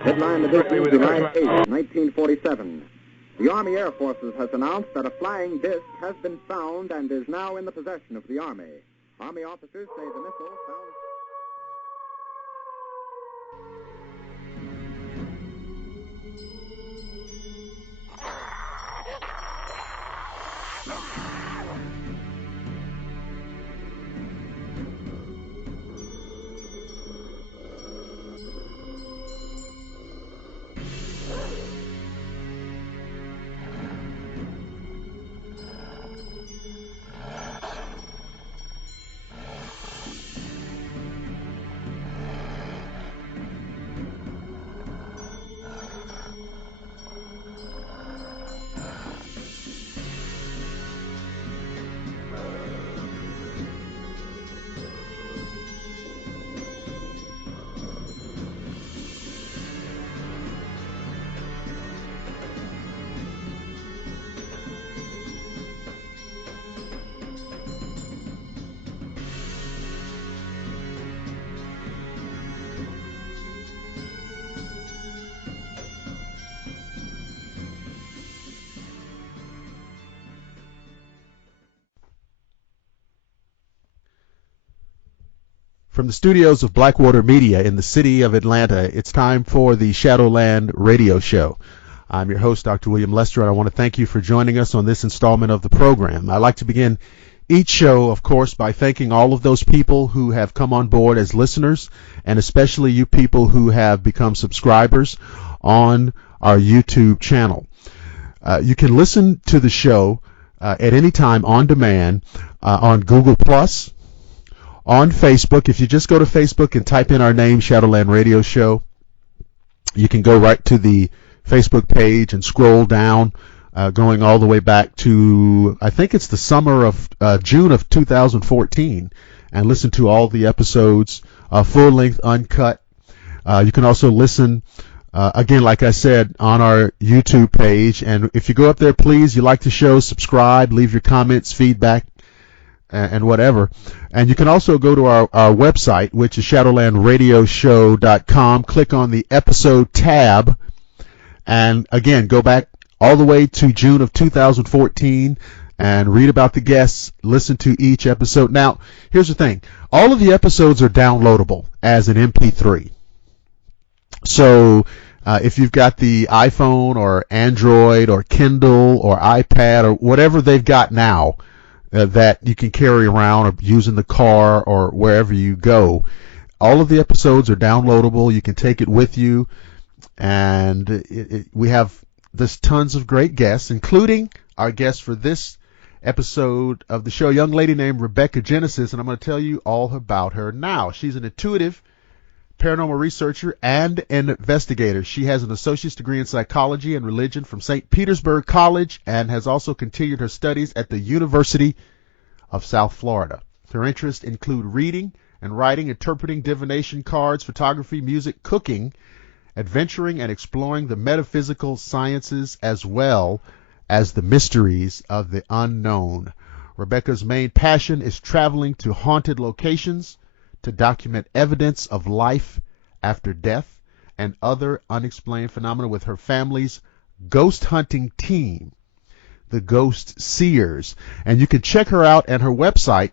Headline edition, July 8, 1947. The Army Air Forces has announced that a flying disc has been found and is now in the possession of the Army. Army officers say the missile found... From the studios of Blackwater Media in the city of Atlanta, it's time for the Shadowland Radio Show. I'm your host, Dr. William Lester, and I want to thank you for joining us on this installment of the program. I'd like to begin each show, of course, by thanking all of those people who have come on board as listeners, and especially you people who have become subscribers on our YouTube channel. You can listen to the show at any time on demand on Google+, on Facebook. If you just go to Facebook and type in our name, Shadowland Radio Show, you can go right to the Facebook page and scroll down, going all the way back to, I think it's the summer of June of 2014, and listen to all the episodes, full length, uncut. You can also listen, again, like I said, on our YouTube page. And if you go up there, please, you like the show, subscribe, leave your comments, feedback, and whatever. And you can also go to our website, which is shadowlandradioshow.com. Click on the episode tab, and again, go back all the way to June of 2014 and read about the guests, listen to each episode. Now, here's the thing. All of the episodes are downloadable as an MP3. So if you've got the iPhone or Android or Kindle or iPad or whatever they've got now, that you can carry around or use in the car or wherever you go. All of the episodes are downloadable. You can take it with you. And we have this tons of great guests, including our guest for this episode of the show, a young lady named Rebecca Genesis, and I'm going to tell you all about her now. She's an intuitive paranormal researcher and an investigator. She has an associate's degree in psychology and religion from St. Petersburg College and has also continued her studies at the University of South Florida. Her interests include reading and writing, interpreting divination cards, photography, music, cooking, adventuring, and exploring the metaphysical sciences as well as the mysteries of the unknown. Rebecca's main passion is traveling to haunted locations to document evidence of life after death and other unexplained phenomena with her family's ghost hunting team, the Ghost Seers. And you can check her out at her website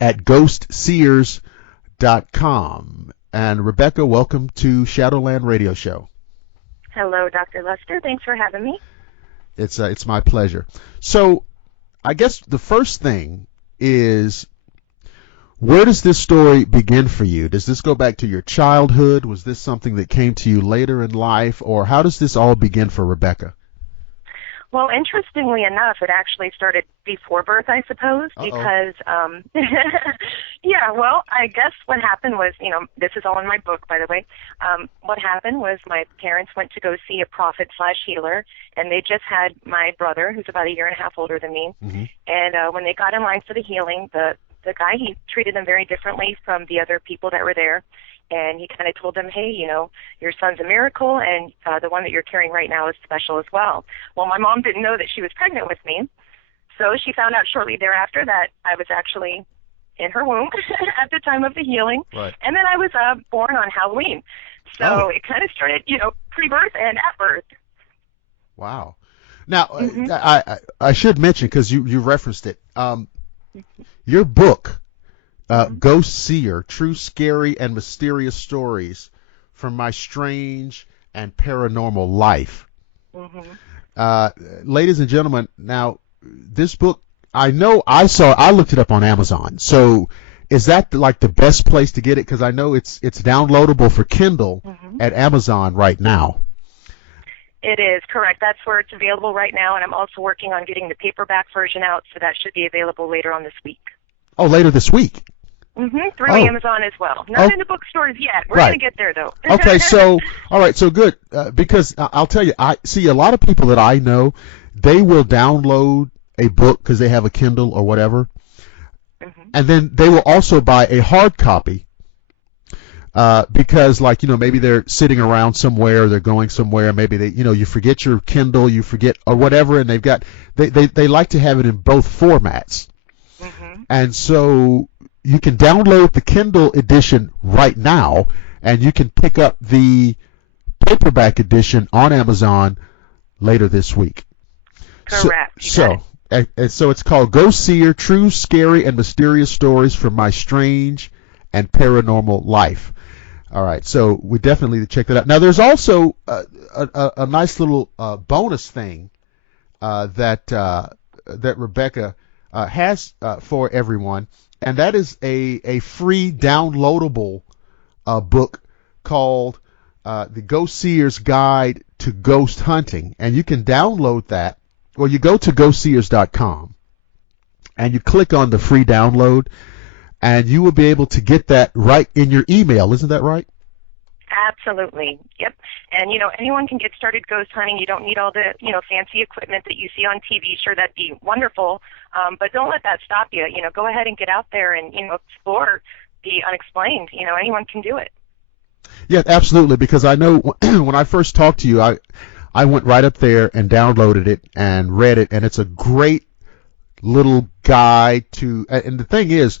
at ghostseers.com. And Rebecca, welcome to Shadowland Radio Show. Hello, Dr. Lester. Thanks for having me. It's my pleasure. So I guess the first thing is, where does this story begin for you? Does this go back to your childhood? Was this something that came to you later in life? Or how does this all begin for Rebecca? Well, interestingly enough, it actually started before birth, I suppose, because, yeah, well, I guess what happened was, this is all in my book, by the way. What happened was my parents went to go see a prophet/healer, and they just had my brother, who's about a year and a half older than me. Mm-hmm. And when they got in line for the healing, the guy, he treated them very differently from the other people that were there. And he kind of told them, hey, your son's a miracle, and the one that you're carrying right now is special as well. Well, my mom didn't know that she was pregnant with me, so she found out shortly thereafter that I was actually in her womb at the time of the healing. Right. And then I was born on Halloween. So it kind of started, pre-birth and at birth. Wow. Now, I should mention, because you referenced it, your book, Ghost Seer, True, Scary, and Mysterious Stories from My Strange and Paranormal Life. Ladies and gentlemen, now, this book, I looked it up on Amazon. So is that like the best place to get it? Because I know it's downloadable for Kindle at Amazon right now. It is, correct. That's where it's available right now, and I'm also working on getting the paperback version out, so that should be available later on this week. Oh, later this week? Through Amazon as well. Not in the bookstores yet. We're going to get there, though. Okay, so, all right, so good. Because I'll tell you, I see a lot of people that I know, they will download a book because they have a Kindle or whatever, and then they will also buy a hard copy because, like, maybe they're sitting around somewhere, they're going somewhere, maybe they, you forget your Kindle, you forget or whatever, and they like to have it in both formats. And so you can download the Kindle edition right now, and you can pick up the paperback edition on Amazon later this week. Correct. So it's called Ghost Seer, True, Scary, and Mysterious Stories from My Strange and Paranormal Life. All right, so we definitely need to check that out. Now, there's also a nice little bonus thing that Rebecca has for everyone, and that is a free downloadable book called The Ghost Seer's Guide to Ghost Hunting, and you can download that. Well, you go to ghostseers.com and you click on the free download, and you will be able to get that right in your email. Isn't that right? Absolutely. Yep. And, anyone can get started ghost hunting. You don't need all the, fancy equipment that you see on TV. Sure, that'd be wonderful. But don't let that stop you. Go ahead and get out there and, explore the unexplained. Anyone can do it. Yeah, absolutely. Because I know when I first talked to you, I went right up there and downloaded it and read it, and it's a great little guide to, and the thing is,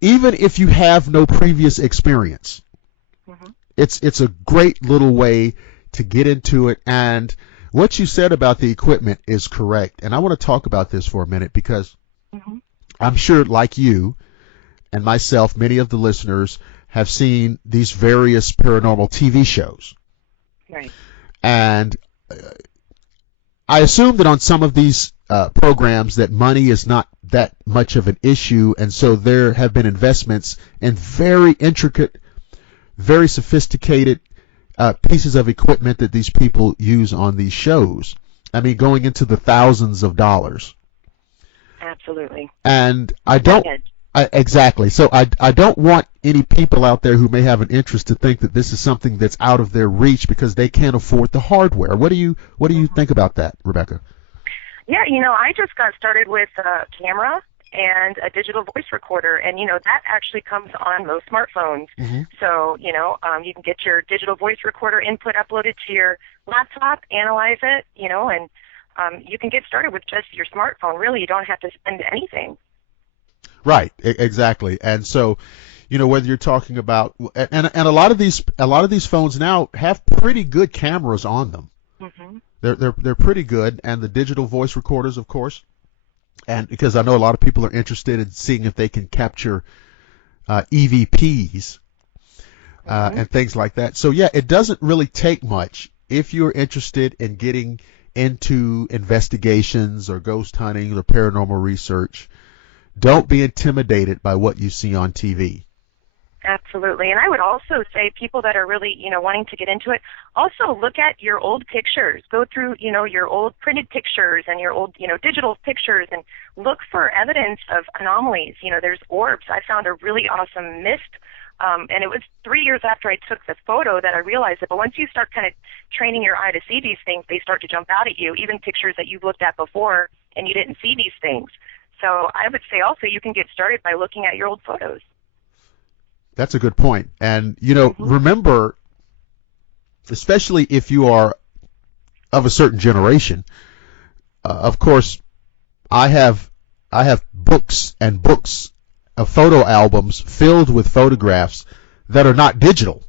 even if you have no previous experience, it's a great little way to get into it. And what you said about the equipment is correct. And I want to talk about this for a minute because I'm sure, like you and myself, many of the listeners have seen these various paranormal TV shows. Right. And I assume that on some of these programs that money is not that much of an issue, and so there have been investments in very intricate, very sophisticated pieces of equipment that these people use on these shows. I mean, going into the thousands of dollars. Absolutely. And exactly. So I don't want any people out there who may have an interest to think that this is something that's out of their reach because they can't afford the hardware. What do you think about that, Rebecca? Yeah, I just got started with a camera and a digital voice recorder, and that actually comes on most smartphones. So you can get your digital voice recorder input uploaded to your laptop, analyze it, and you can get started with just your smartphone. Really, you don't have to spend anything. Right, exactly. And so, whether you're talking about, and a lot of these phones now have pretty good cameras on them. They're pretty good, and the digital voice recorders, of course. And because I know a lot of people are interested in seeing if they can capture EVPs and things like that. So yeah, it doesn't really take much if you're interested in getting into investigations or ghost hunting or paranormal research. Don't be intimidated by what you see on TV. Absolutely. And I would also say people that are really, wanting to get into it, also look at your old pictures. Go through, your old printed pictures and your old, digital pictures and look for evidence of anomalies. There's orbs. I found a really awesome mist, and it was 3 years after I took the photo that I realized it. But once you start kind of training your eye to see these things, they start to jump out at you, even pictures that you've looked at before and you didn't see these things. So I would say also you can get started by looking at your old photos. That's a good point. And, remember, especially if you are of a certain generation, of course, I have books and books photo albums filled with photographs that are not digital.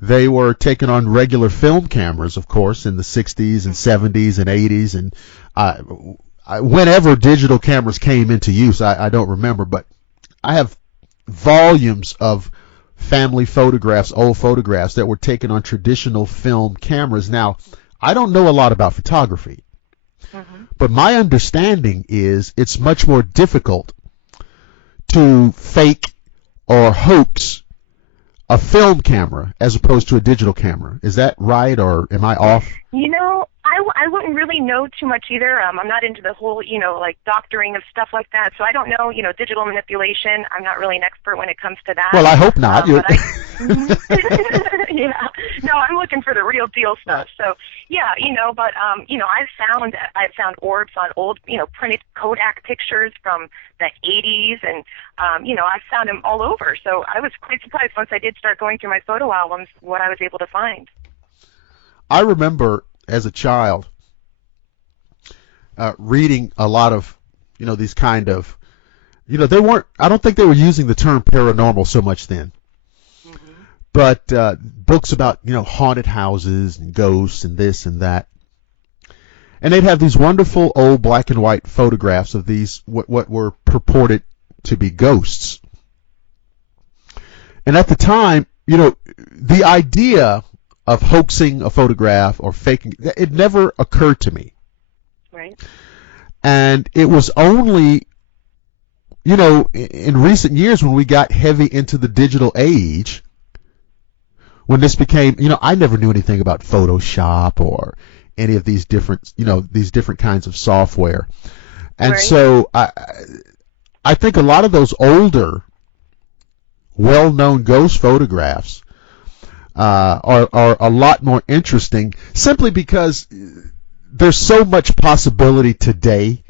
They were taken on regular film cameras, of course, in the 60s and 70s and 80s, and whenever digital cameras came into use, I don't remember, but I have volumes of family photographs, old photographs that were taken on traditional film cameras. Now, I don't know a lot about photography, but my understanding is it's much more difficult to fake or hoax a film camera as opposed to a digital camera. Is that right, or am I off? You know, I wouldn't really know too much either. I'm not into the whole, like doctoring of stuff like that. So I don't know, digital manipulation. I'm not really an expert when it comes to that. Well, I hope not. Yeah. No, I'm looking for the real deal stuff. So yeah, but I've found orbs on old, printed Kodak pictures from the 80s, and I found them all over. So I was quite surprised once I did start going through my photo albums what I was able to find. I remember as a child reading a lot of, these kind of, I don't think they were using the term paranormal so much then, but books about, haunted houses and ghosts and this and that. And they'd have these wonderful old black and white photographs of these, what were purported to be ghosts. And at the time, the idea of hoaxing a photograph or faking, it never occurred to me. Right. And it was only, in recent years when we got heavy into the digital age, when this became, I never knew anything about Photoshop or any of these different, these different kinds of software. And right. So I think a lot of those older, well-known ghost photographs are a lot more interesting, simply because there's so much possibility today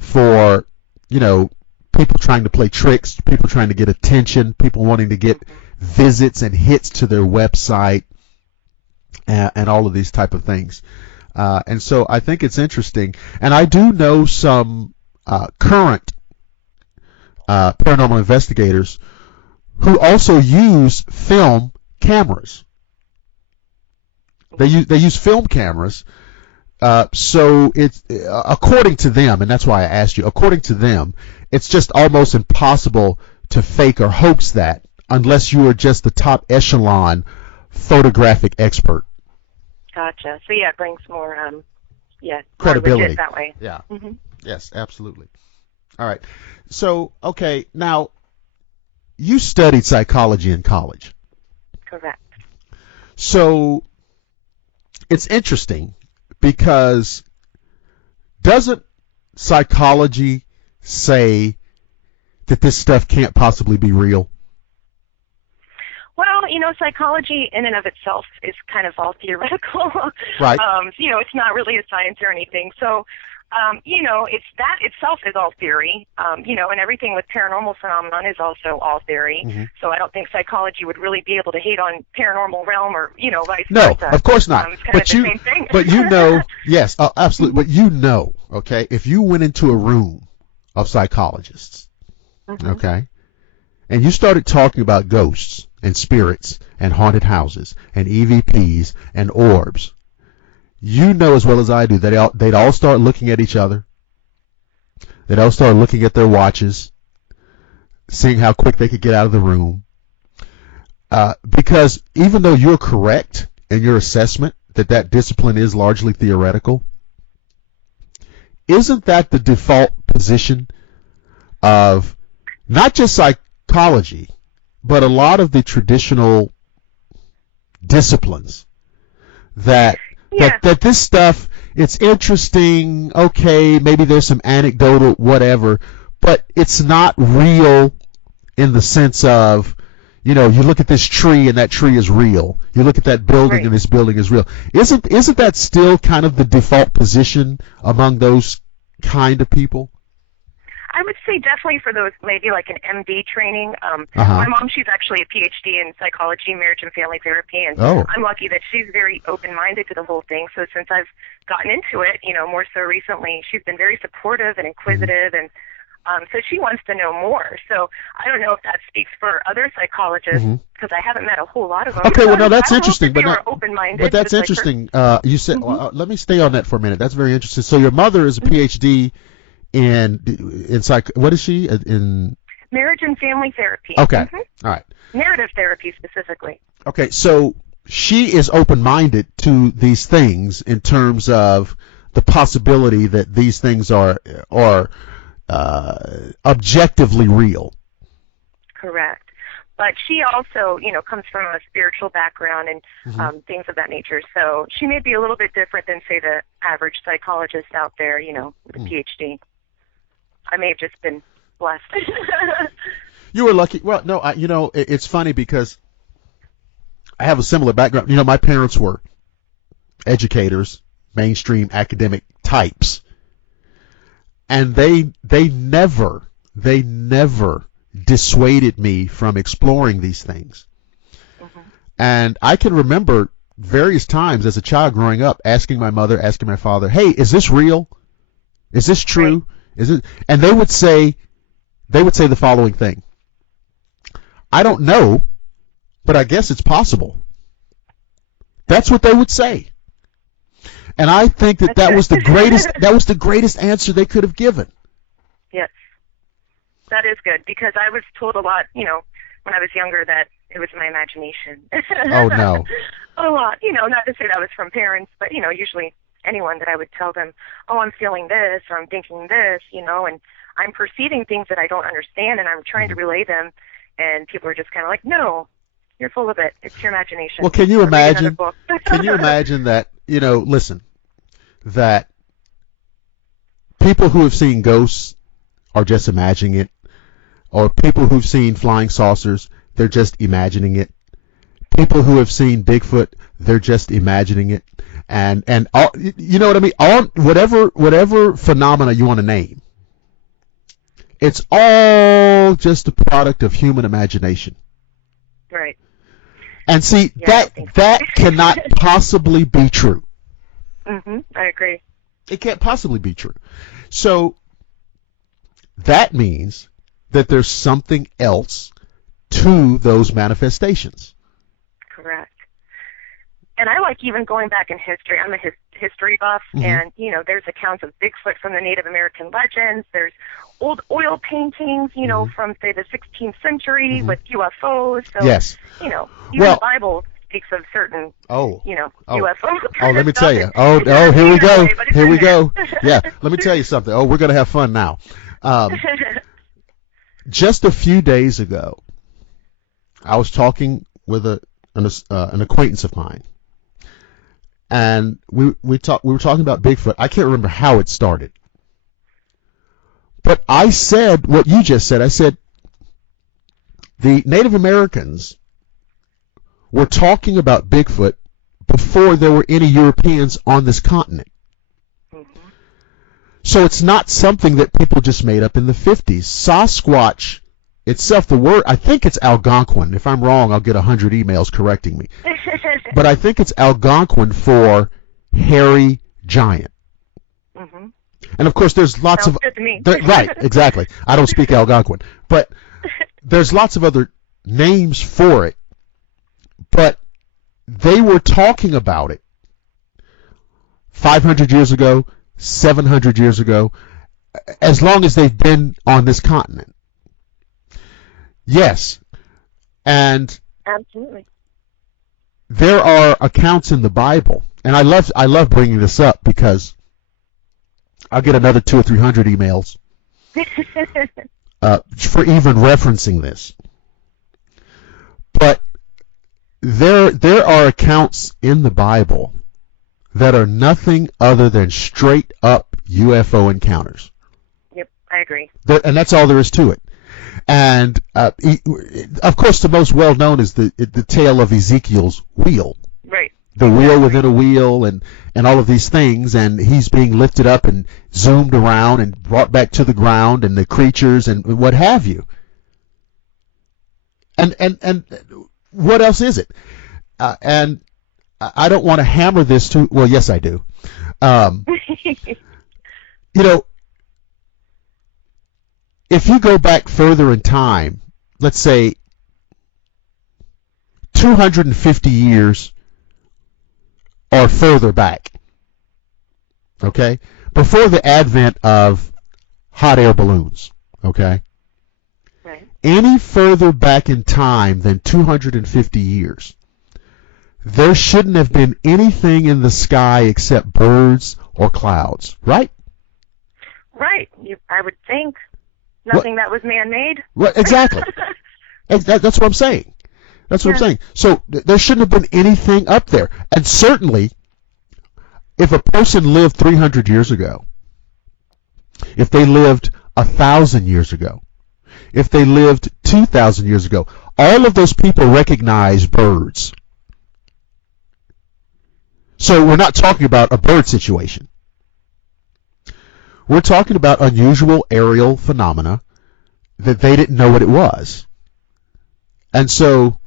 for people trying to play tricks, people trying to get attention, people wanting to get visits and hits to their website, and all of these type of things. And so I think it's interesting. And I do know some current paranormal investigators who also use film cameras. They use film cameras, so it's according to them, and that's why I asked you. According to them, it's just almost impossible to fake or hoax that unless you are just the top echelon photographic expert. Gotcha. So yeah, it brings more credibility that way. Yeah. Yes, absolutely. All right. So okay, now you studied psychology in college. Correct. So it's interesting because doesn't psychology say that this stuff can't possibly be real? Well, psychology in and of itself is kind of all theoretical. Right. It's not really a science or anything. So, it's that itself is all theory, and everything with paranormal phenomenon is also all theory. So I don't think psychology would really be able to hate on paranormal realm or, vice versa. No, of course not. It's kind of the same thing. But yes, absolutely. But okay, if you went into a room of psychologists, okay, and you started talking about ghosts and spirits and haunted houses and EVPs and orbs, you know as well as I do that they'd all start looking at each other. They'd all start looking at their watches, seeing how quick they could get out of the room. Because even though you're correct in your assessment that discipline is largely theoretical, isn't that the default position of not just psychology, but a lot of the traditional disciplines that this stuff, it's interesting, okay, maybe there's some anecdotal whatever, but it's not real in the sense of, you look at this tree and that tree is real. You look at that building and this building is real. Isn't that still kind of the default position among those kind of people? I would say definitely for those, maybe like an MD training. My mom, she's actually a PhD in psychology, marriage and family therapy, and I'm lucky that she's very open-minded to the whole thing. So since I've gotten into it, more so recently, she's been very supportive and inquisitive, and So she wants to know more. So I don't know if that speaks for other psychologists, because I haven't met a whole lot of them. Okay, well, no, that's interesting. But open-minded. But that's interesting. You said, let me stay on that for a minute. That's very interesting. So your mother is a PhD in what is she? In marriage and family therapy. Okay. All right. Narrative therapy specifically. Okay, so she is open-minded to these things in terms of the possibility that these things are objectively real. Correct. But she also, comes from a spiritual background and things of that nature. So she may be a little bit different than, say, the average psychologist out there, with a PhD. I may have just been blessed. You were lucky. Well, no, it's funny because I have a similar background. My parents were educators, mainstream academic types. And they never dissuaded me from exploring these things. And I can remember various times as a child growing up asking my mother, asking my father, hey, is this real? Is this true? Right. Is it? And they would say the following thing. I don't know, but I guess it's possible. That's what they would say. And I think that was the greatest answer they could have given. Yes. That is good, because I was told a lot, when I was younger, that it was my imagination. Oh, no. A lot, not to say that was from parents, but, usually anyone that I would tell them, oh, I'm feeling this, or I'm thinking this, and I'm perceiving things that I don't understand, and I'm trying to relay them, and people are just kind of like, no, you're full of it. It's your imagination. Well, can you imagine? Can you imagine that? Listen, that people who have seen ghosts are just imagining it, or people who've seen flying saucers, they're just imagining it. People who have seen Bigfoot, they're just imagining it, and all, you know what I mean? All whatever phenomena you want to name, it's all just a product of human imagination. Right. And see, that cannot possibly be true. I agree. It can't possibly be true. So that means that there's something else to those manifestations. Correct. And I like even going back in history. I'm a history buff, and, there's accounts of Bigfoot from the Native American legends. There's old oil paintings, from, say, the 16th century with UFOs. So, yes. Even the Bible speaks of certain, UFOs. Oh, let me tell you. Oh, here we go. Here we go. Yeah, let me tell you something. Oh, we're going to have fun now. Just a few days ago, I was talking with an acquaintance of mine, and we were talking about Bigfoot. I can't remember how it started, but I said what you just said. I said the Native Americans were talking about Bigfoot before there were any Europeans on this continent. So it's not something that people just made up in the 50s. Sasquatch itself, the word, I think it's Algonquin. If I'm wrong, I'll get 100 emails correcting me. But I think it's Algonquin for hairy giant. And of course, there's lots Sounds good to me. Right, exactly. I don't speak Algonquin. But there's lots of other names for it. But they were talking about it 500 years ago, 700 years ago, as long as they've been on this continent. Yes. And absolutely, there are accounts in the Bible, and I love bringing this up because I'll get another 200 or 300 emails for even referencing this. But there are accounts in the Bible that are nothing other than straight up UFO encounters. Yep, I agree. And that's all there is to it. And of course, the most well known is the tale of Ezekiel's wheel. Right. The wheel within a wheel, and all of these things, and he's being lifted up and zoomed around and brought back to the ground, and the creatures and what have you. And what else is it? And I don't want to hammer this too. Well, yes, I do. if you go back further in time, let's say 250 years or further back, okay, before the advent of hot air balloons, okay, right. Any further back in time than 250 years, there shouldn't have been anything in the sky except birds or clouds, right? Right. I would think. Nothing that was man-made. Right, exactly. That's what I'm saying. That's what I'm saying. So there shouldn't have been anything up there. And certainly, if a person lived 300 years ago, if they lived 1,000 years ago, if they lived 2,000 years ago, all of those people recognize birds. So we're not talking about a bird situation. We're talking about unusual aerial phenomena that they didn't know what it was. And so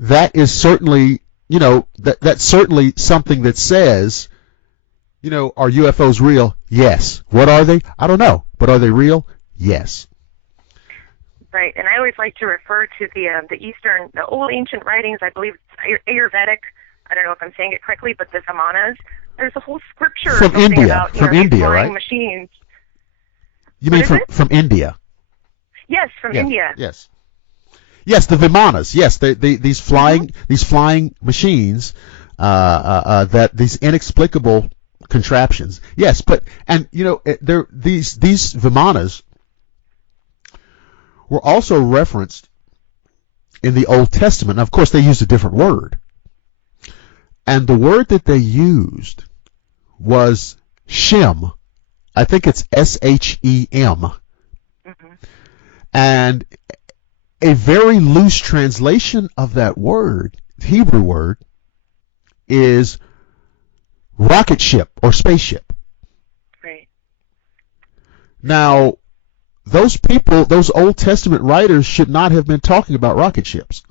that is certainly, that's certainly something that says, are UFOs real? Yes. What are they? I don't know. But are they real? Yes. Right. And I always like to refer to the old ancient writings. I believe it's Ayurvedic. I don't know if I'm saying it correctly, but the Samanas. There's a whole scripture from India, about, from India, right? Machines. You mean from India? Yes, from India. Yes. Yes, the Vimanas. Yes, these flying machines, that these inexplicable contraptions. Yes, these Vimanas were also referenced in the Old Testament. Now, of course, they used a different word. And the word that they used was Shem. I think it's S-H-E-M. Mm-hmm. And a very loose translation of that word, Hebrew word, is rocket ship or spaceship. Right. Now, those people, those Old Testament writers should not have been talking about rocket ships.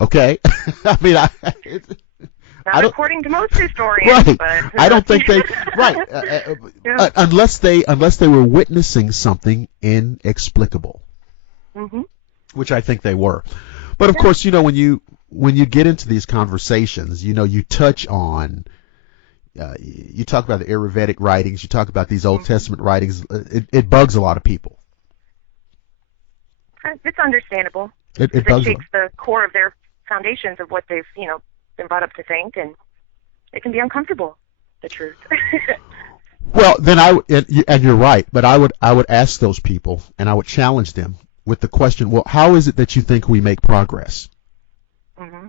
Okay, I mean, not according to most historians. Right, but, I don't think they unless they were witnessing something inexplicable, which I think they were. But of course, when you get into these conversations, you touch on, you talk about the Ayurvedic writings, you talk about these Old Testament writings. It bugs a lot of people. It's understandable. It shakes the core of their foundations of what they've, been brought up to think, and it can be uncomfortable, the truth. Well, then and you're right, but I would ask those people, and I would challenge them with the question, well, how is it that you think we make progress? Mm-hmm.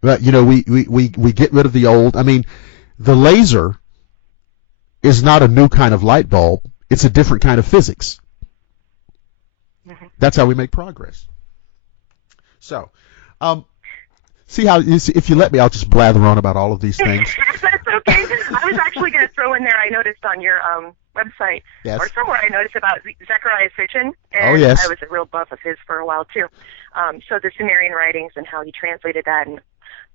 But, we get rid of the old. I mean, the laser is not a new kind of light bulb. It's a different kind of physics. Mm-hmm. That's how we make progress. So, see how, if you let me, I'll just blather on about all of these things. That's okay. I was actually going to throw in there, I noticed on your website, or somewhere I noticed about Zechariah Sitchin. And yes. I was a real buff of his for a while, too. So the Sumerian writings and how he translated that, and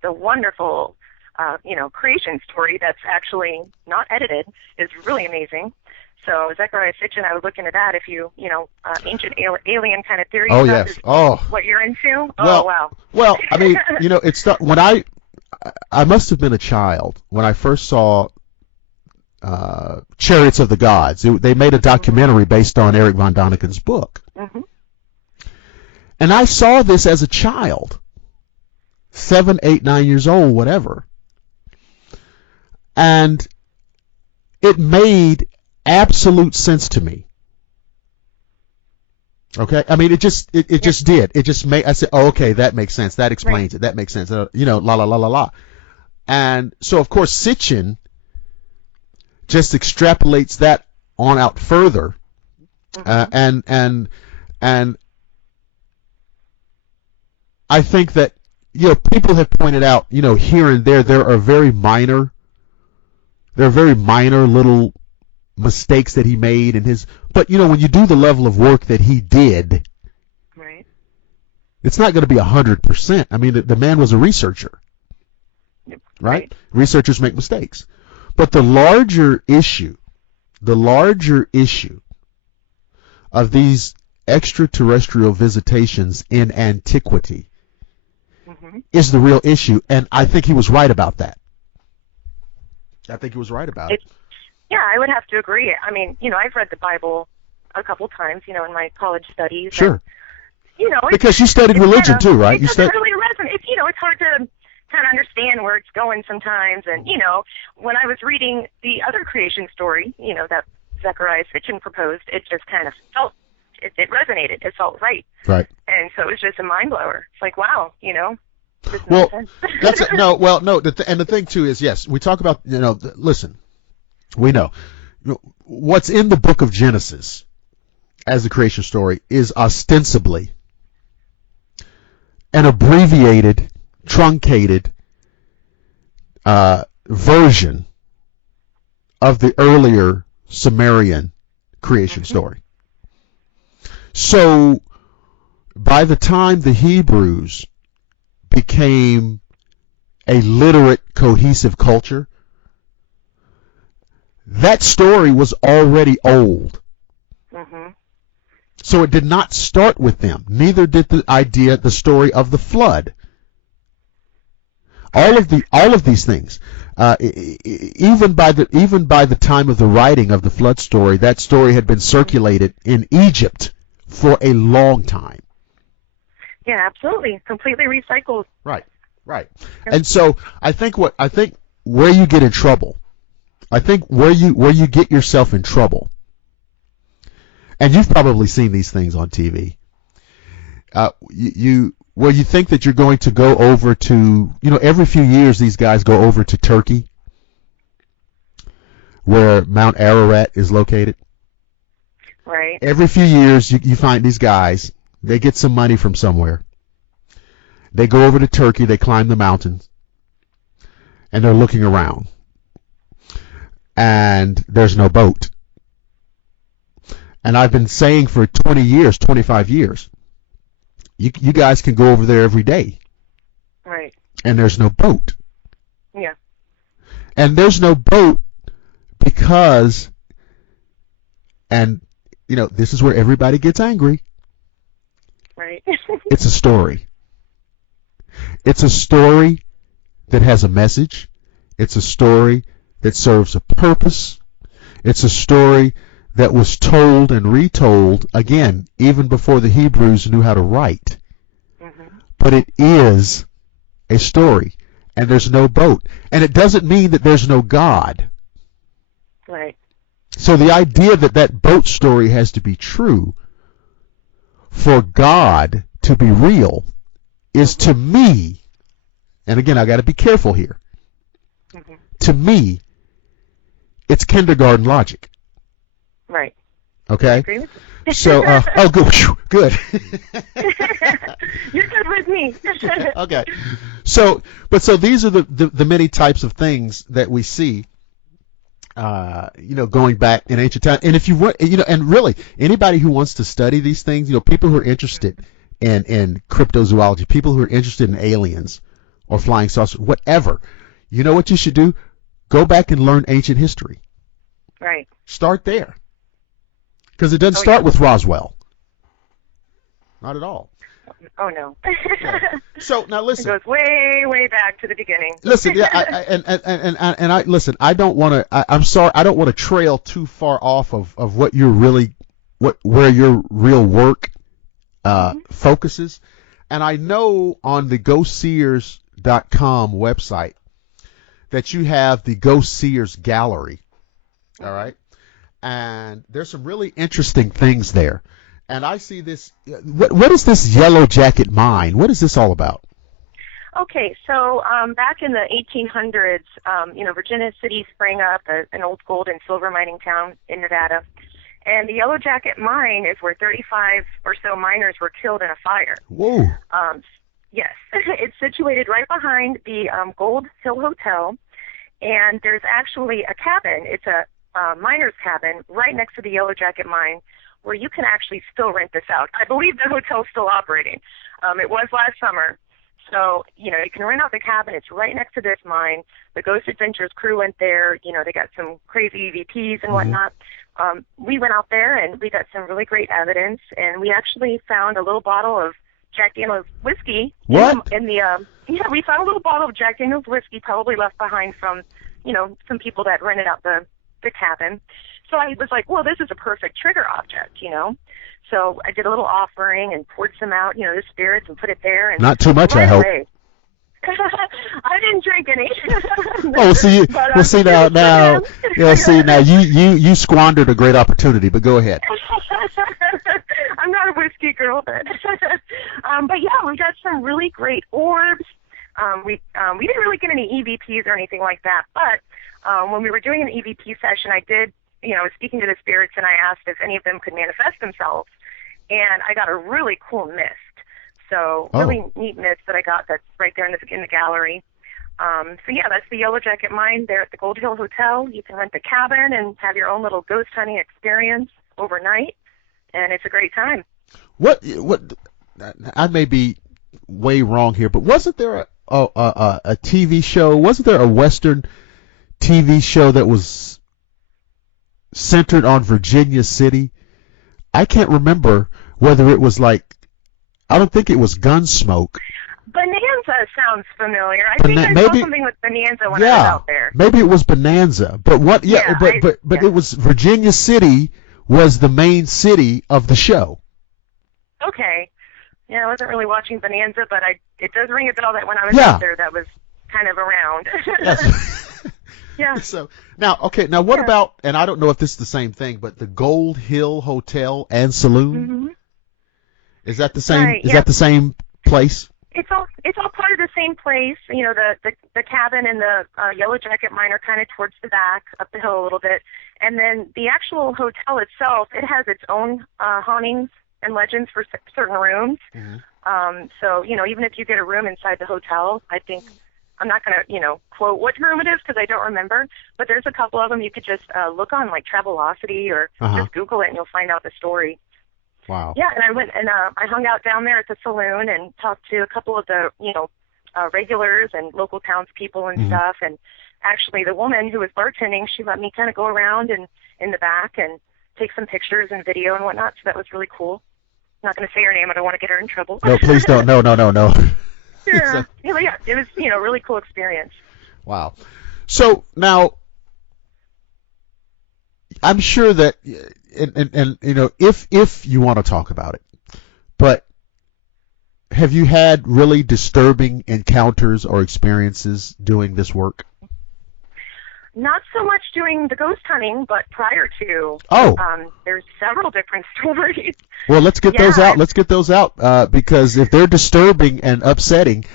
the wonderful, creation story that's actually not edited is really amazing. So Zechariah Sitchin, I was looking at that. If you, ancient alien kind of theory stuff is what you're into. Well, wow. Well, I mean, it's not, when I must have been a child when I first saw Chariots of the Gods. They made a documentary based on Eric von Daniken's book. Mm-hmm. And I saw this as a child, 7, 8, 9 years old, whatever. And it made absolute sense to me. Okay, I mean, it just did. It just made. I said, "Oh, okay, that makes sense. That explains it. That makes sense." La la la la la. And so, of course, Sitchin just extrapolates that on out further, and I think that people have pointed out, here and there are very minor little mistakes that he made in his, but when you do the level of work that he did, right, it's not going to be 100%. I mean, the man was a researcher, right? Researchers make mistakes, but the larger issue of these extraterrestrial visitations in antiquity is the real issue, and I think he was right about that. I think he was right about it. Yeah, I would have to agree. I mean, I've read the Bible a couple times, in my college studies. Sure. And, because you studied religion too, right? It doesn't really resonate. It's hard to kind of understand where it's going sometimes. And, when I was reading the other creation story, that Zecharia Sitchin proposed, it just kind of felt, it resonated. It felt right. Right. And so it was just a mind blower. It's like, wow, this well, makes sense. that's it. No, and the thing too is, yes, we talk about, listen, we know what's in the book of Genesis as the creation story is ostensibly an abbreviated, truncated version of the earlier Sumerian creation story. So by the time the Hebrews became a literate, cohesive culture, that story was already old. So it did not start with them. Neither did the story of the flood. All of these things, even by the time of the writing of the flood story, that story had been circulated in Egypt for a long time. Yeah, absolutely, completely recycled. Right. And so I think where you get in trouble, where you get yourself in trouble, and you've probably seen these things on TV. Where you think that you're going to go over to, every few years these guys go over to Turkey, where Mount Ararat is located. Right. Every few years you find these guys, they get some money from somewhere. They go over to Turkey, they climb the mountains, and they're looking around. And there's no boat. And I've been saying for 20 years, 25 years, you guys can go over there every day. Right. And there's no boat. Yeah. And there's no boat because, and, this is where everybody gets angry. Right. It's a story. It's a story that has a message. It's a story that serves a purpose. It's a story that was told and retold, again, even before the Hebrews knew how to write. But it is a story, and there's no boat. And it doesn't mean that there's no God. Right. So the idea that boat story has to be true for God to be real is, to me, and again, I got to be careful here, to me, it's kindergarten logic. Right. Okay. I agree with you. So, good. You're good with me. Okay. So these are the many types of things that we see, going back in ancient times. And if you want, and really anybody who wants to study these things, people who are interested in cryptozoology, people who are interested in aliens or flying saucers, whatever, you know what you should do? Go back and learn ancient history. Right. Start there. Because it doesn't start with Roswell. Not at all. Oh, no. Yeah. So now listen. It goes way, way back to the beginning. Listen, yeah, listen. I don't want to. I'm sorry. I don't want to trail too far off of what you're really, where your real work focuses. And I know on the GhostSeers.com website that you have the Ghost Seers Gallery. All right. And there's some really interesting things there. And I see this. What is this Yellow Jacket mine? What is this all about? Okay, so back in the 1800s, Virginia City sprang up, an old gold and silver mining town in Nevada. And the Yellow Jacket mine is where 35 or so miners were killed in a fire. Whoa. Yes. It's situated right behind the Gold Hill Hotel. And there's actually a cabin. It's a miner's cabin right next to the Yellow Jacket mine where you can actually still rent this out. I believe the hotel's still operating. It was last summer. So, you can rent out the cabin. It's right next to this mine. The Ghost Adventures crew went there. They got some crazy EVPs and whatnot. we went out there and we got some really great evidence, and we actually found a little bottle of Jack Daniel's whiskey. What? We found a little bottle of Jack Daniel's whiskey, probably left behind from, some people that rented out the cabin. So I was like, well, this is a perfect trigger object, So I did a little offering and poured some out, the spirits, and put it there. And not too much, I hope. I didn't drink any. Oh, see, now you squandered a great opportunity. But go ahead. I'm not a whiskey girl, but yeah, we got some really great orbs. We didn't really get any EVPs or anything like that, but when we were doing an EVP session, I did, was speaking to the spirits, and I asked if any of them could manifest themselves, and I got a really cool mist. So really neat mist that I got that's right there in the gallery. So yeah, that's the Yellow Jacket Mine there at the Gold Hill Hotel. You can rent the cabin and have your own little ghost hunting experience overnight, and it's a great time. What? I may be way wrong here, but wasn't there a TV show? Wasn't there a Western TV show that was centered on Virginia City? I can't remember whether it was like. I don't think it was Gunsmoke. Bonanza sounds familiar. I think I saw something with Bonanza when I was out there. Maybe it was Bonanza. But what? Yeah, but it was Virginia City was the main city of the show. Okay. Yeah, I wasn't really watching Bonanza, but it does ring a bell that when I was out there, that was kind of around. Yes. Yeah. So now what about? And I don't know if this is the same thing, but the Gold Hill Hotel and Saloon. Mm-hmm. Is that the same? Right, is that the same place? It's all part of the same place. The cabin and the Yellow Jacket Mine are kind of towards the back, up the hill a little bit, and then the actual hotel itself, it has its own hauntings and legends for certain rooms. Mm-hmm. So even if you get a room inside the hotel, I think I'm not going to quote what room it is because I don't remember, but there's a couple of them you could just look on like Travelocity or just Google it and you'll find out the story. Wow. Yeah, and I went and I hung out down there at the saloon and talked to a couple of the, regulars and local townspeople and stuff. And actually the woman who was bartending, she let me kind of go around and in the back and take some pictures and video and whatnot. So that was really cool. I'm not going to say her name. I don't want to get her in trouble. No, please don't. No. Yeah. It was, really cool experience. Wow. So now, I'm sure that, and if you want to talk about it, but have you had really disturbing encounters or experiences doing this work? Not so much doing the ghost hunting, but prior to. There's several different stories. Well, let's get those out. Let's get those out because if they're disturbing and upsetting,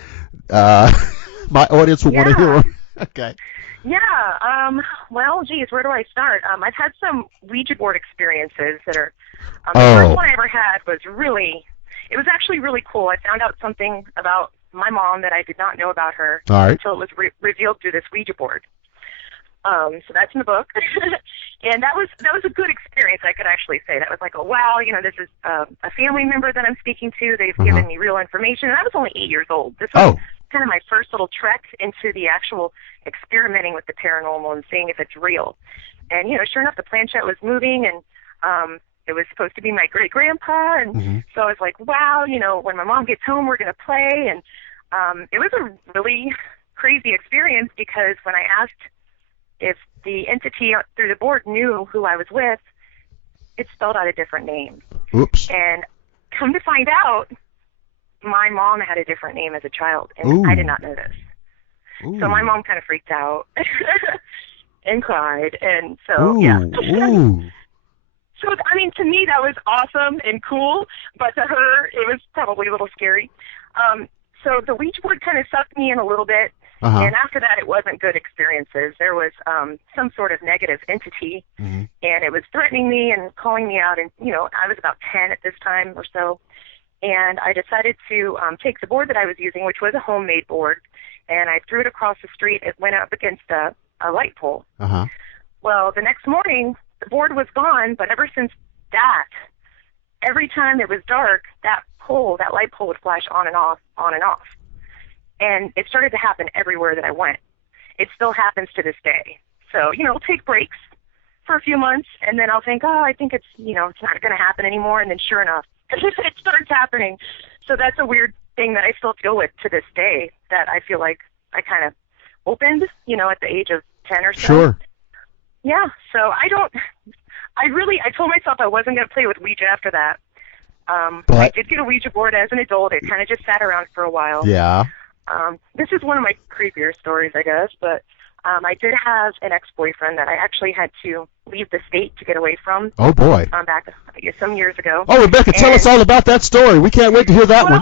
my audience will want to hear them. Okay. Yeah. Well, geez, where do I start? I've had some Ouija board experiences that are. The first one I ever had was it was actually really cool. I found out something about my mom that I did not know about her until it was revealed through this Ouija board. So that's in the book. And that was a good experience, I could actually say. That was like, wow, this is a family member that I'm speaking to. They've given me real information. And I was only 8 years old. This was kind of my first little trek into the actual experimenting with the paranormal and seeing if it's real. And, sure enough, the planchette was moving, and it was supposed to be my great-grandpa. And so I was like, wow, when my mom gets home, we're going to play. And it was a really crazy experience because when I asked if the entity through the board knew who I was with, it spelled out a different name. Oops. And come to find out, my mom had a different name as a child, and I did not know this. Ooh. So my mom kind of freaked out and cried, and so, Ooh. So, to me, that was awesome and cool, but to her, it was probably a little scary. So the Ouija board kind of sucked me in a little bit, and after that, it wasn't good experiences. There was some sort of negative entity, and it was threatening me and calling me out, and, I was about 10 at this time or so, and I decided to take the board that I was using, which was a homemade board, and I threw it across the street. It went up against a light pole. Well, the next morning, the board was gone, but ever since that, every time it was dark, that light pole would flash on and off, on and off. And it started to happen everywhere that I went. It still happens to this day. So, it'll take breaks, for a few months, and then I'll think, oh, I think it's, it's not going to happen anymore, and then sure enough, it starts happening. So that's a weird thing that I still deal with to this day, that I feel like I kind of opened, at the age of 10 or so. Sure. Yeah, so I told myself I wasn't going to play with Ouija after that. But I did get a Ouija board as an adult. It kind of just sat around for a while. Yeah. This is one of my creepier stories, I guess, but I did have an ex-boyfriend that I actually had to leave the state to get away from. Oh, boy. Back some years ago. Oh, Rebecca, tell us all about that story. We can't wait to hear that one.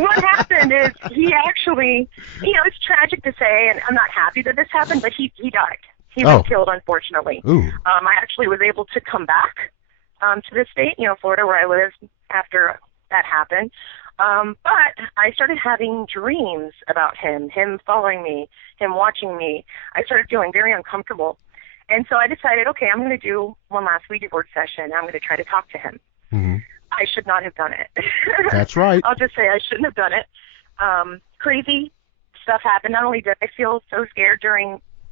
What happened is he actually, it's tragic to say, and I'm not happy that this happened, but he died. He was killed, unfortunately. Ooh. I actually was able to come back to the state, Florida, where I lived after that happened. But I started having dreams about him following me, him watching me. I started feeling very uncomfortable. And so I decided, okay, I'm going to do one last Ouija board session. I'm going to try to talk to him. Mm-hmm. I should not have done it. That's right. I'll just say I shouldn't have done it. Crazy stuff happened. Not only did I feel so scared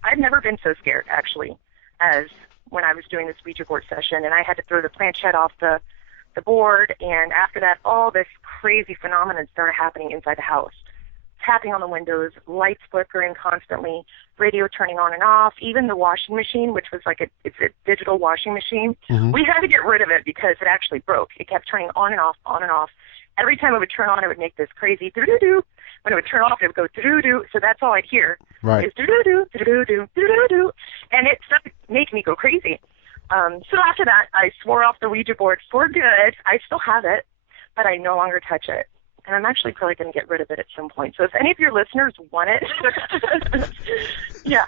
I've never been so scared, actually, as when I was doing this Ouija board session, and I had to throw the planchette off the board, and after that, all this crazy phenomenon started happening inside the house. Tapping on the windows, lights flickering constantly, radio turning on and off, even the washing machine, which was like it's a digital washing machine. Mm-hmm. We had to get rid of it because it actually broke. It kept turning on and off, on and off. Every time it would turn on, it would make this crazy doo-doo-doo. When it would turn off, it would go doo-doo-doo. So that's all I'd hear. Right. Is doo-doo-doo, doo-doo-doo, doo-doo-doo. And it started making me go crazy. So after that, I swore off the Ouija board for good. I still have it, but I no longer touch it. And I'm actually probably going to get rid of it at some point. So if any of your listeners want it, yeah.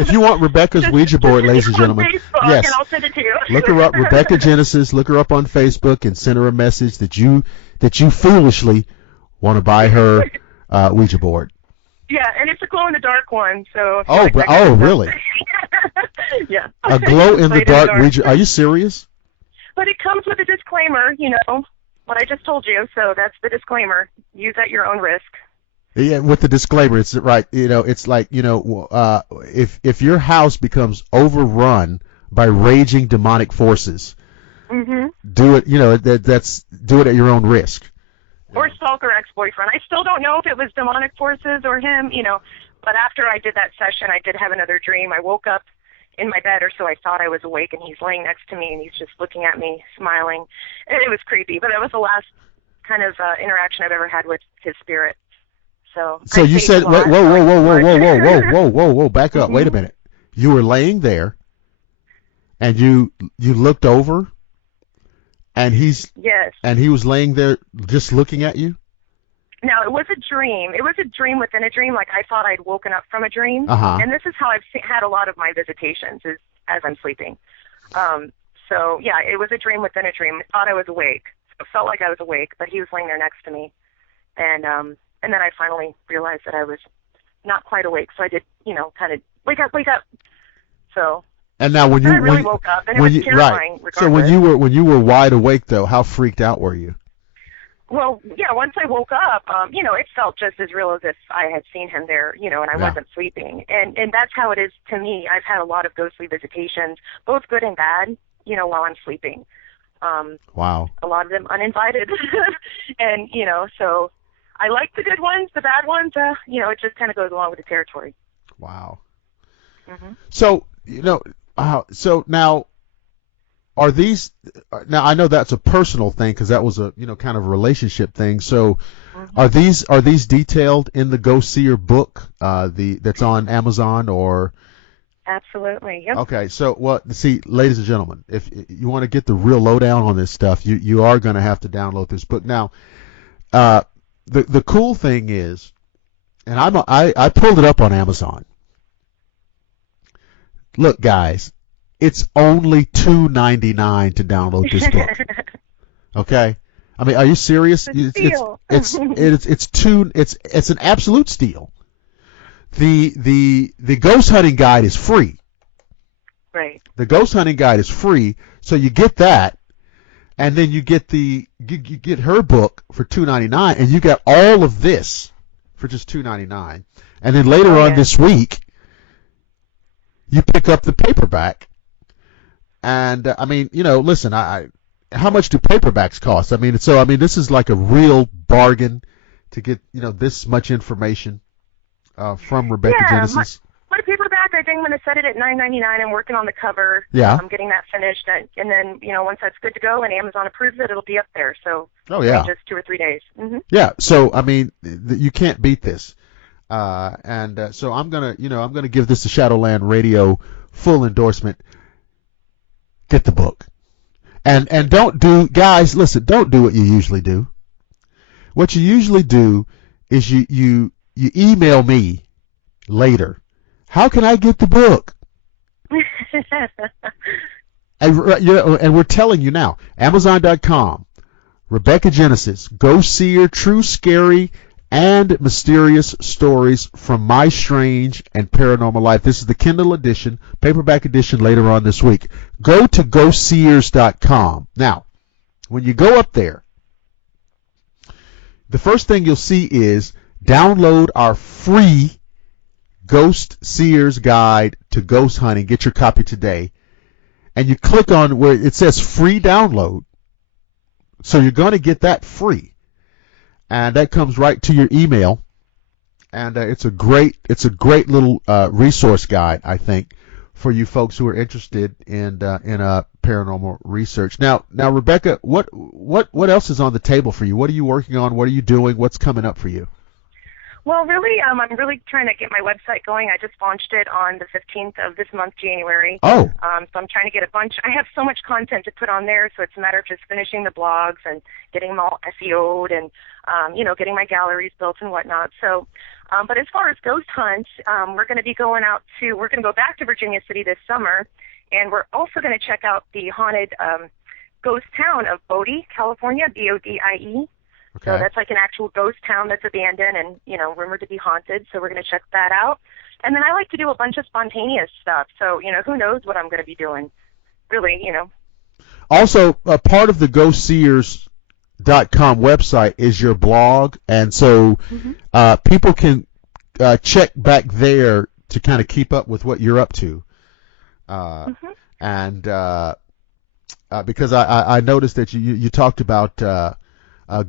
If you want Rebecca's Ouija board, ladies and gentlemen, Facebook, and I'll send it to you. Look her up, Rebecca Genesis. Look her up on Facebook and send her a message that you foolishly want to buy her Ouija board. Yeah, and it's a glow-in-the-dark one. So. Really? Yeah. A glow-in-the-dark Ouija. Are you serious? But it comes with a disclaimer, what I just told you, so that's the disclaimer. Use at your own risk. Yeah, with the disclaimer, it's right. It's like, if your house becomes overrun by raging demonic forces, mm-hmm. do it. Do it at your own risk. Or stalker ex-boyfriend. I still don't know if it was demonic forces or him, But after I did that session, I did have another dream. I woke up in my bed, or so I thought I was awake, and he's laying next to me, and he's just looking at me, smiling. And it was creepy, but it was the last kind of interaction I've ever had with his spirit. So you said, whoa, back up. Mm-hmm. Wait a minute. You were laying there, and you looked over, and yes, and he was laying there just looking at you? Now, it was a dream. It was a dream within a dream. Like, I thought I'd woken up from a dream. Uh-huh. And this is how I've had a lot of my visitations, is as I'm sleeping. So, yeah, it was a dream within a dream. I thought I was awake. So it felt like I was awake, but he was laying there next to me. And then I finally realized that I was not quite awake. So I did, kind of, wake up. So... And now, when you really woke up, and it was terrifying. Right. So when you were wide awake, though, how freaked out were you? Well, yeah, once I woke up, it felt just as real as if I had seen him there, and I wasn't sleeping. And that's how it is to me. I've had a lot of ghostly visitations, both good and bad, while I'm sleeping. Wow. A lot of them uninvited. And, so I like the good ones, the bad ones, it just kind of goes along with the territory. Wow. Mm-hmm. So, so now, are these, now I know that's a personal thing because that was a, kind of a relationship thing. So mm-hmm. are these detailed in the Ghost Seer book, that's on Amazon or? Absolutely. Yep. Okay. So, see, ladies and gentlemen, if you want to get the real lowdown on this stuff, you are going to have to download this book. Now, the cool thing is, and I pulled it up on Amazon. Look, guys, it's only $2.99 to download this book. Okay, I mean, are you serious? It's an absolute steal. The ghost hunting guide is free. Right. The ghost hunting guide is free, so you get that, and then you get you get her book for $2.99, and you got all of this for just $2.99, and then later on this week, you pick up the paperback And I mean, listen, how much do paperbacks cost? I mean, this is like a real bargain to get, this much information from Rebecca Genesis. My paperback, I think I'm going to set it at $9.99. I'm working on the cover. Yeah. I'm getting that finished, and then once that's good to go and Amazon approves it, it'll be up there. So. Oh yeah. In just 2 or 3 days. Mm-hmm. Yeah. So I mean, you can't beat this. So I'm gonna give this to Shadowland Radio full endorsement. Get the book, and don't do what you usually do. What you usually do is you email me later. How can I get the book? And we're telling you now. Amazon.com. Rebecca Genesis, Ghost Seer, True Scary and Mysterious Stories from My Strange and Paranormal Life. This is the Kindle edition, paperback edition later on this week. Go to ghostseers.com. Now, when you go up there, the first thing you'll see is download our free Ghost Seers Guide to Ghost Hunting. Get your copy today. And you click on where it says free download. So you're going to get that free. And that comes right to your email. And it's a great little resource guide, I think, for you folks who are interested in paranormal research. Now, Rebecca, what else is on the table for you? What are you working on? What are you doing? What's coming up for you? Well, really, I'm really trying to get my website going. I just launched it on the 15th of this month, January. Oh. So I'm trying to get a bunch. I have so much content to put on there, so it's a matter of just finishing the blogs and getting them all SEO'd and, getting my galleries built and whatnot. So, but as far as ghost hunts, we're going to go back to Virginia City this summer, and we're also going to check out the haunted ghost town of Bodie, California, Bodie. Okay. So that's like an actual ghost town that's abandoned and, rumored to be haunted. So we're going to check that out. And then I like to do a bunch of spontaneous stuff. So, who knows what I'm going to be doing, really, Also, part of the ghostseers.com website is your blog. And so people can check back there to kind of keep up with what you're up to. And because I noticed that you talked about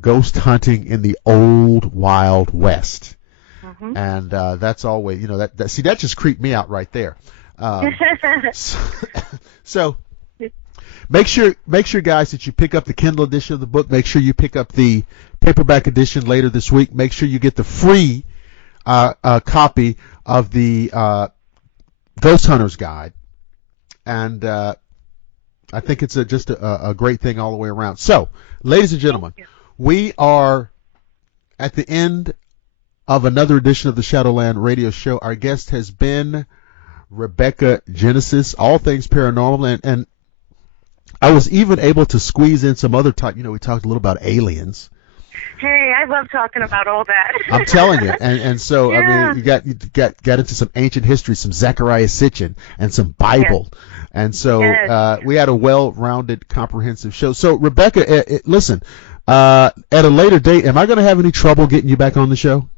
ghost hunting in the old Wild West. And that's always, that just creeped me out right there. So make sure, guys, that you pick up the Kindle edition of the book. Make sure you pick up the paperback edition later this week. Make sure you get the free copy of the Ghost Hunter's Guide. And I think it's just a great thing all the way around. So, ladies and gentlemen, we are at the end of another edition of the Shadowland Radio Show. Our guest has been Rebecca Genesis, all things paranormal, and I was even able to squeeze in some other type. We talked a little about aliens. Hey, I love talking about all that. I'm telling you, and so I mean, you got into some ancient history, some Zecharia Sitchin, and some Bible, and so we had a well-rounded, comprehensive show. So Rebecca, listen. At a later date, am I going to have any trouble getting you back on the show?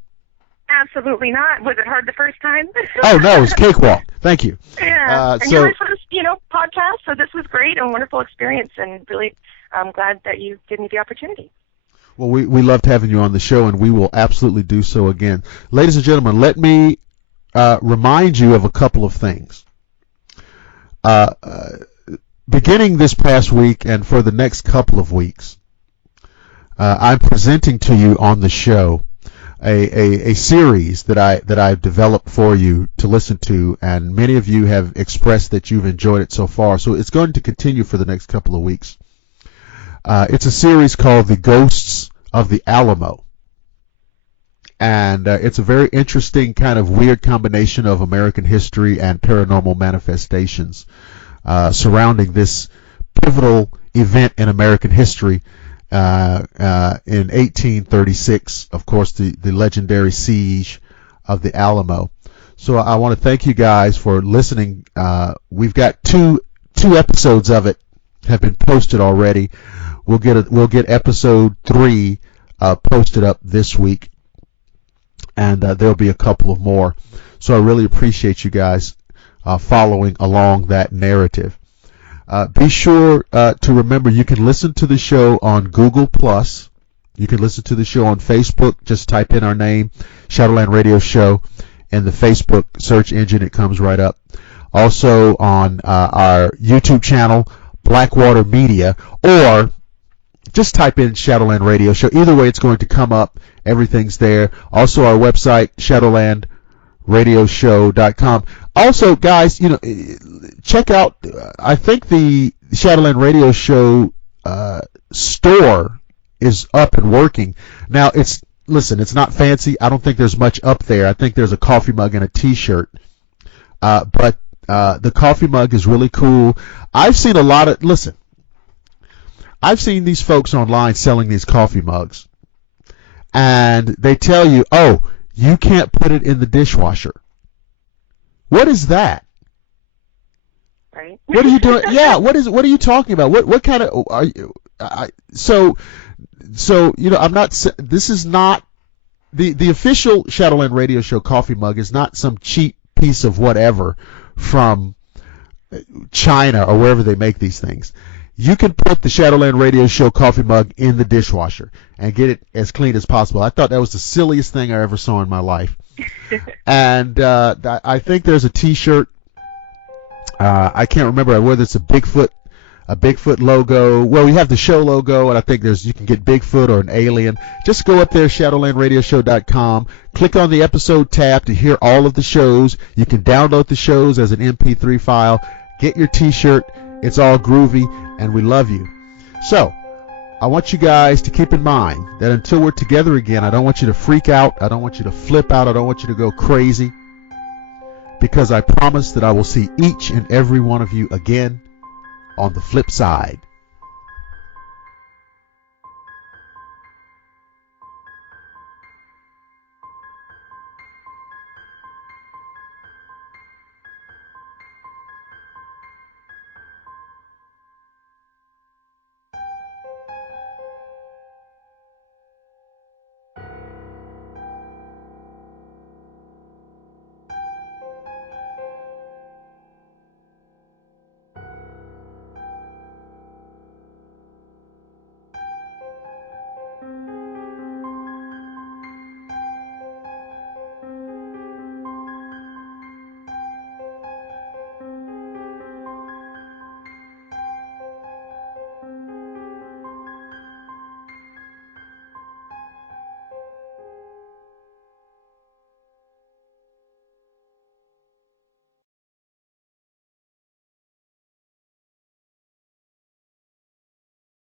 Absolutely not. Was it hard the first time? Oh, no, it was cakewalk. Thank you. Yeah, and you're my first, podcast, so this was great, a wonderful experience, and really I'm glad that you gave me the opportunity. Well, we loved having you on the show, and we will absolutely do so again. Ladies and gentlemen, let me remind you of a couple of things. Beginning this past week and for the next couple of weeks, I'm presenting to you on the show a series that I've developed for you to listen to, and many of you have expressed that you've enjoyed it so far. So it's going to continue for the next couple of weeks. It's a series called The Ghosts of the Alamo, and it's a very interesting kind of weird combination of American history and paranormal manifestations surrounding this pivotal event in American history. In 1836, of course, the legendary siege of the Alamo. So I want to thank you guys for listening. We've got two episodes of it have been posted already. We'll get episode 3 posted up this week, and there'll be a couple of more. So I really appreciate you guys following along that narrative. Be sure to remember you can listen to the show on Google+. You can listen to the show on Facebook. Just type in our name, Shadowland Radio Show, in the Facebook search engine. It comes right up. Also on our YouTube channel, Blackwater Media, or just type in Shadowland Radio Show. Either way, it's going to come up. Everything's there. Also, our website, shadowlandradioshow.com. Also, guys, check out, I think the Shadowland Radio Show store is up and working. Now, it's not fancy. I don't think there's much up there. I think there's a coffee mug and a T-shirt. But the coffee mug is really cool. I've seen these folks online selling these coffee mugs, and they tell you, oh, you can't put it in the dishwasher. What is that? Right. What are you doing? Yeah. What are you talking about? What kind of are you? So I'm not. This is not the official Shadowland Radio Show coffee mug. Is not some cheap piece of whatever from China or wherever they make these things. You can put the Shadowland Radio Show coffee mug in the dishwasher and get it as clean as possible. I thought that was the silliest thing I ever saw in my life. And I think there's a T-shirt. I can't remember whether it's a Bigfoot logo. Well, we have the show logo, and I think you can get Bigfoot or an alien. Just go up there, shadowlandradioshow.com. Click on the episode tab to hear all of the shows. You can download the shows as an MP3 file. Get your T-shirt. It's all groovy, and we love you. So, I want you guys to keep in mind that until we're together again, I don't want you to freak out. I don't want you to flip out. I don't want you to go crazy. Because I promise that I will see each and every one of you again on the flip side.